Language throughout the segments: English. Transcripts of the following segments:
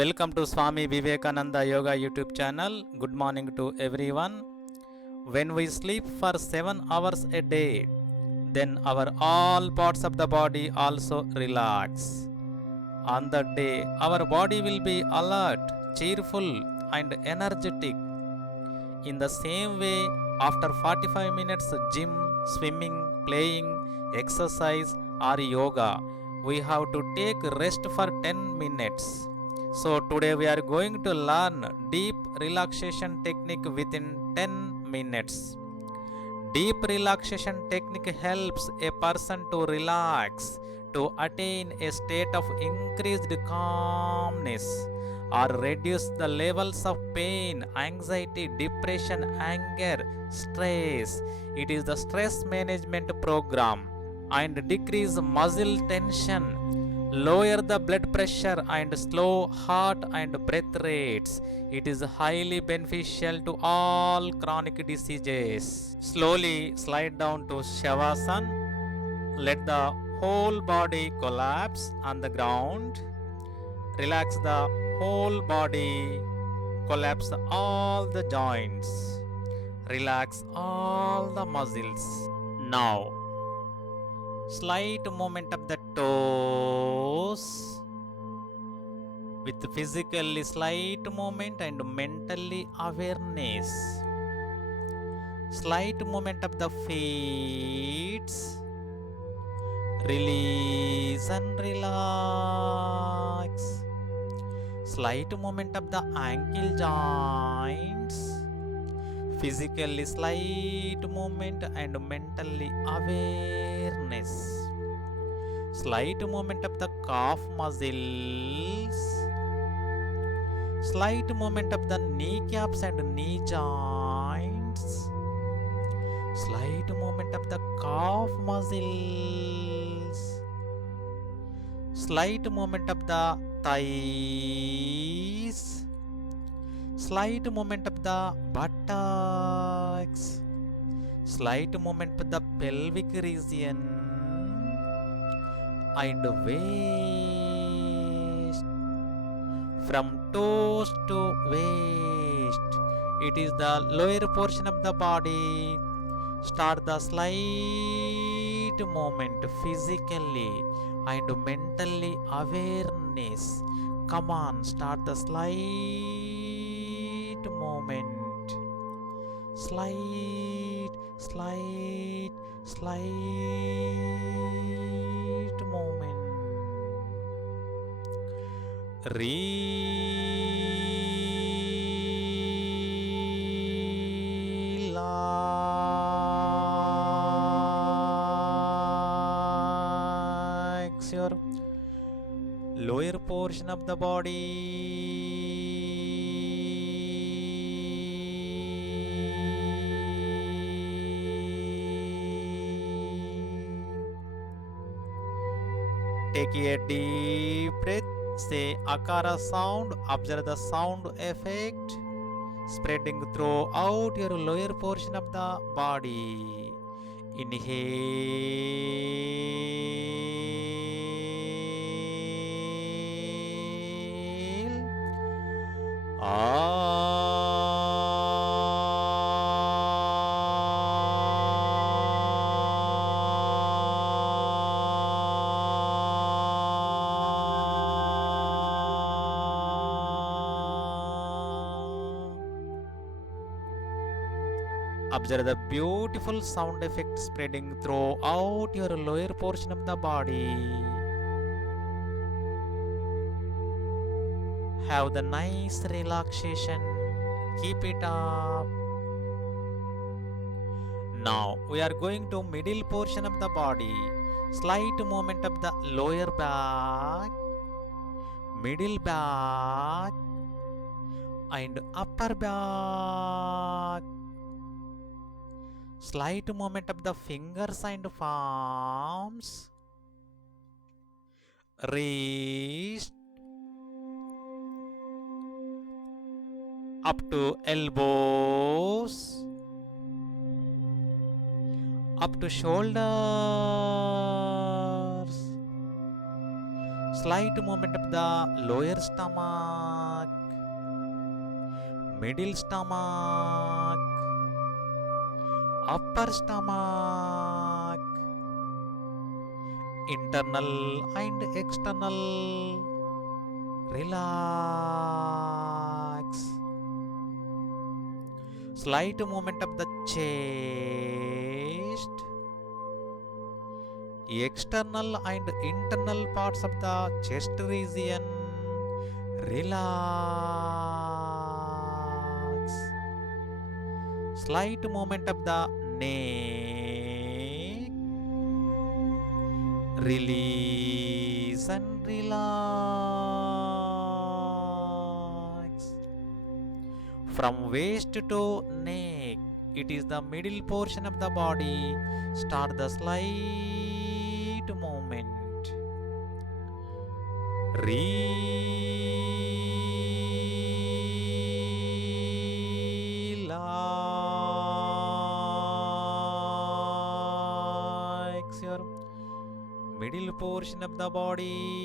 Welcome to Swami Vivekananda Yoga YouTube channel. Good morning to everyone. When we sleep for 7 hours a day, then our all parts of the body also relax. On that day, our body will be alert, cheerful, and energetic. In the same way, after 45 minutes gym, swimming, playing, exercise, or yoga, we have to take rest for 10 minutes. So today we are going to learn deep relaxation technique within 10 minutes. Deep relaxation technique helps a person to relax, to attain a state of increased calmness, or reduce the levels of pain, anxiety, depression, anger, stress. It is the stress management program and decrease muscle tension, lower the blood pressure and slow heart and breath rates. It is highly beneficial to all chronic diseases. Slowly slide down to Shavasana. Let the whole body collapse on the ground. Relax the whole body. Collapse all the joints. Relax all the muscles. Now, slight movement of the toes with physically slight movement and mentally awareness. Slight movement of the feet. Release and relax. Slight movement of the ankle joints. Physically slight movement and mentally awareness. Slight movement of the calf muscles. Slight movement of the kneecaps and knee joints. Slight movement of the calf muscles. Slight movement of the thighs. Slight movement of the buttocks. Slight movement of the pelvic region and waist. From toes to waist, it is the lower portion of the body. Start the slight movement physically and mentally awareness. Come on, start the slight movement. Slight movement. Relax your lower portion of the body. Take a deep breath. Say Akara sound. Observe the sound effect spreading throughout your lower portion of the body. Inhale. Observe the beautiful sound effect spreading throughout your lower portion of the body. Have the nice relaxation. Keep it up. Now we are going to middle portion of the body. Slight movement of the lower back, middle back, and upper back. Slight movement of the fingers and palms, wrist, up to elbows, up to shoulders. Slight movement of the lower stomach, middle stomach, upper stomach, internal and external. Relax. Slight movement of the chest, external and internal parts of the chest region. Relax. Slight movement of the neck. Release and relax. From waist to neck, it is the middle portion of the body. Start the slight movement. Relax your middle portion of the body.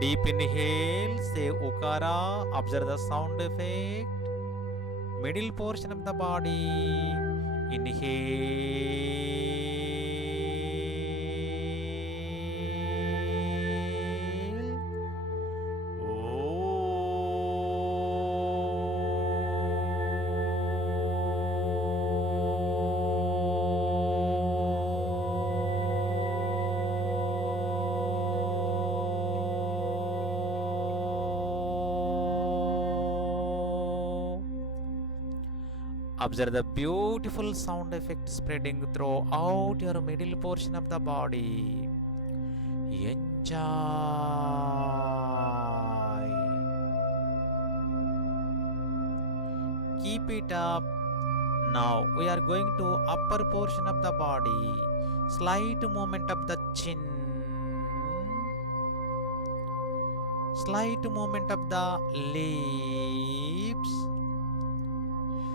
Deep inhale, say Okara, observe the sound effect. Middle portion of the body. Inhale. Observe the beautiful sound effect spreading throughout your middle portion of the body. Enjoy. Keep it up. Now we are going to upper portion of the body. Slight movement of the chin. Slight movement of the lips.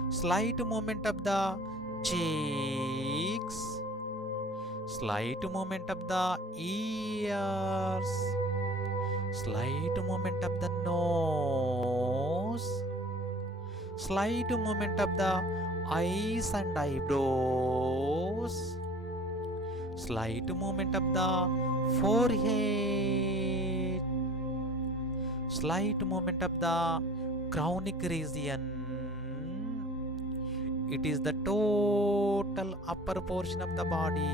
Slight movement of the cheeks. Slight movement of the ears. Slight movement of the nose. Slight movement of the eyes and eyebrows. Slight movement of the forehead. Slight movement of the crownic region. It is the total upper portion of the body.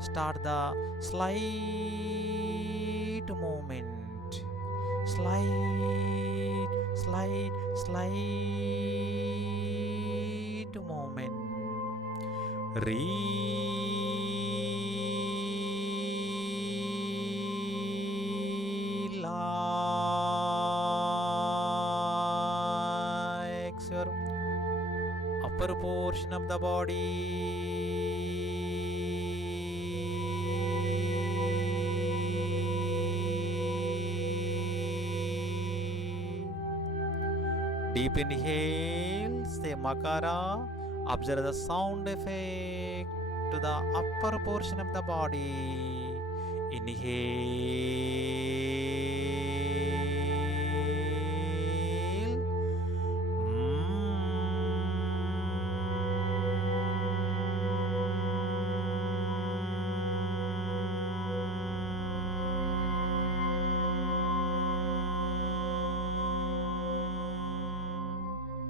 Start the slight movement. Slight movement. Relax your upper portion of the body. Deep inhale, say Makara. Observe the sound effect to the upper portion of the body. Inhale.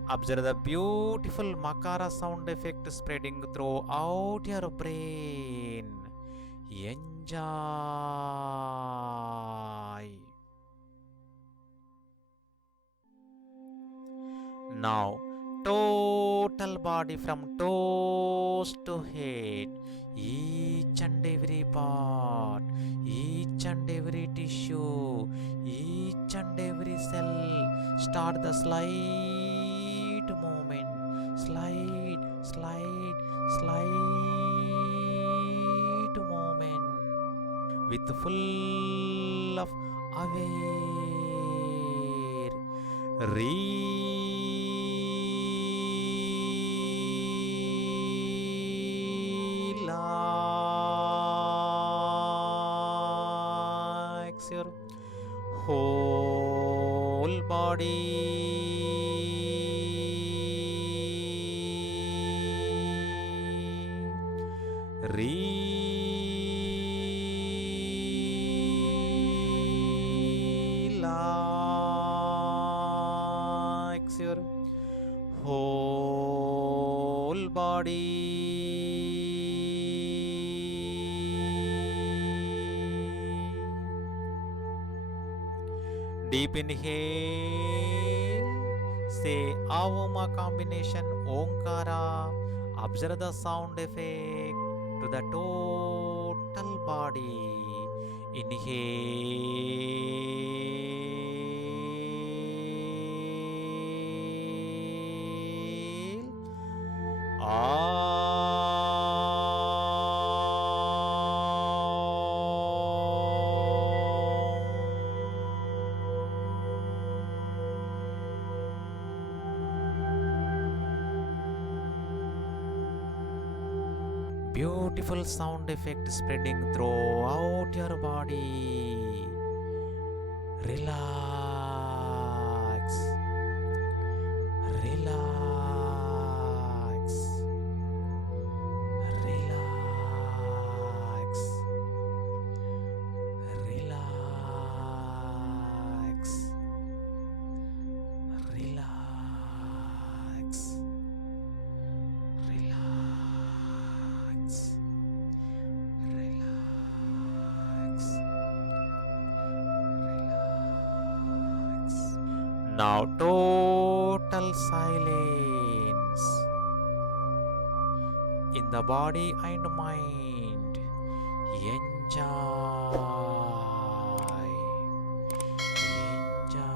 Observe the beautiful Makara sound effect spreading throughout your brain. Enjoy. Now, total body from toes to head, each and every part, each and every tissue, each and every cell. Start the slight movement. Slide movement with full of aware. Relax. Relax your whole body. Deep inhale, say Avoma combination Omkara. Observe the sound effect to the total body. Inhale. Beautiful sound effect spreading throughout your body. Relax, relax, relax, relax, relax, relax, relax, relax. Now total silence in the body and mind. Enjoy. Enjoy.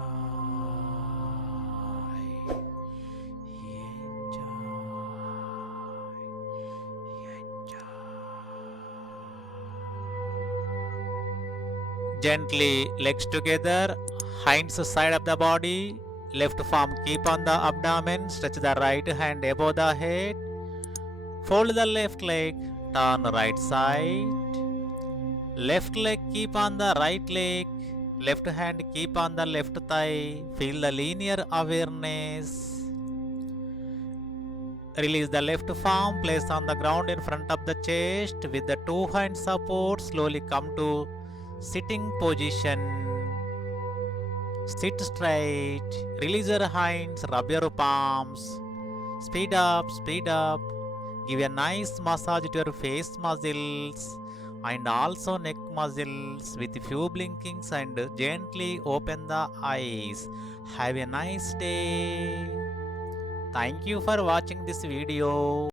Gently legs together, hands side of the body, left palm keep on the abdomen, stretch the right hand above the head, fold the left leg, turn right side, left leg keep on the right leg, left hand keep on the left thigh, feel the linear awareness. Release the left palm, place on the ground in front of the chest with the two hand support, slowly come to sitting position. Sit straight, release your hands, rub your palms, speed up, give a nice massage to your face muscles and also neck muscles with few blinkings and gently open the eyes. Have a nice day. Thank you for watching this video.